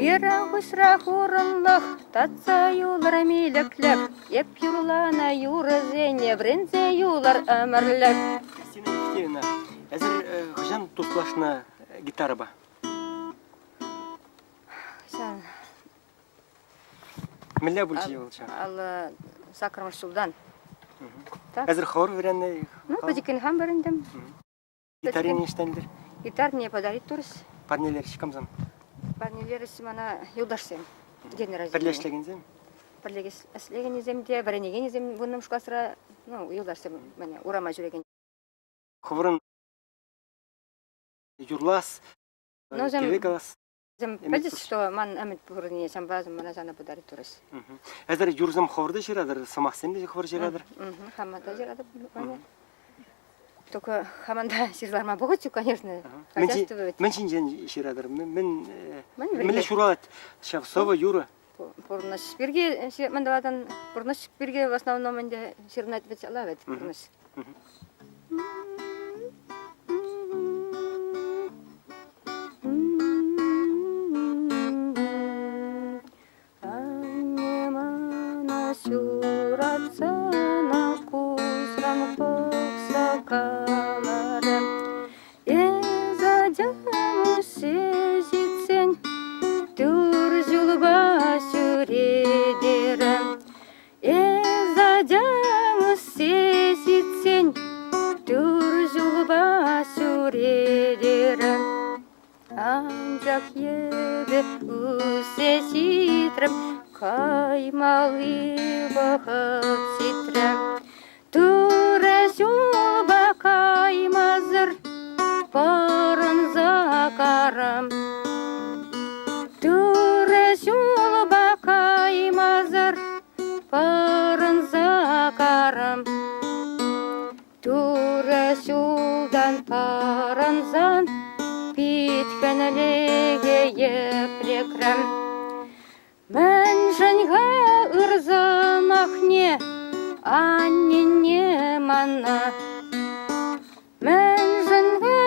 Биран хусрах урынлах, татса юлар милеклек, еп юрлана юрызене, брензе юлар өмірлік. Кристина Евгеньевна, әзір хыжан туслашна гитара ба? Sen, Милля бүлчі олча. ал Сакрамаш Сулдан. Әзір хор веренне? Ну, подикен хам барындым. Гитарин ештендер? Гитар мне подарит турис. Парнелер шикамзам? Парнелер мана юлдашсем. День рождения. Бірлешлегензем? Бірлеген еземде, біренеген езем бұнным шқасыра, ну, юлдашсем, мәне, урама жүреген. Ховырын юрлас, кевегалас? Зем білдіз, что ман әмет бұғырыне сәм базым мана зана подарит турис. Әзір юрзам ховырды жирадыр, самақсенде ховыр жирадыр? Хаманда жирады бұны. Только хаманда сирларма бұғытчу, конечно, хозяйствовать. Мен жинжен жирадыр, мен милі шуралат, Шавсова, Юра. Пурнаш бирге, мандавадан, пурнаш бирге в основном менде сирнать ведь алавет, пурнаш. Анжақ ебе үсе ситрем, каймалы бақыт ситрем. Тура сюба каймазыр, барын закарам. Тура сюба каймазыр, барын закарам. Тура сюдан паранзан, Питканлеге еплекрем. Мен жанға ырзамахне, аннене манна. Мен жанға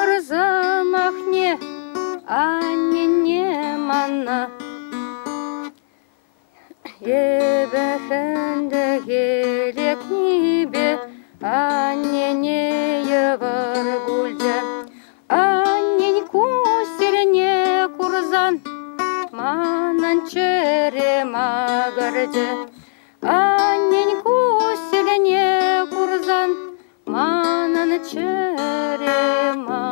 ырзамахне, аннене манна. Ебәхенде гелек нибе, аннене евар бульде. Аннен кустерне курзан, манан чере магарде. Аннен кустерне курзан, манан чере магарде.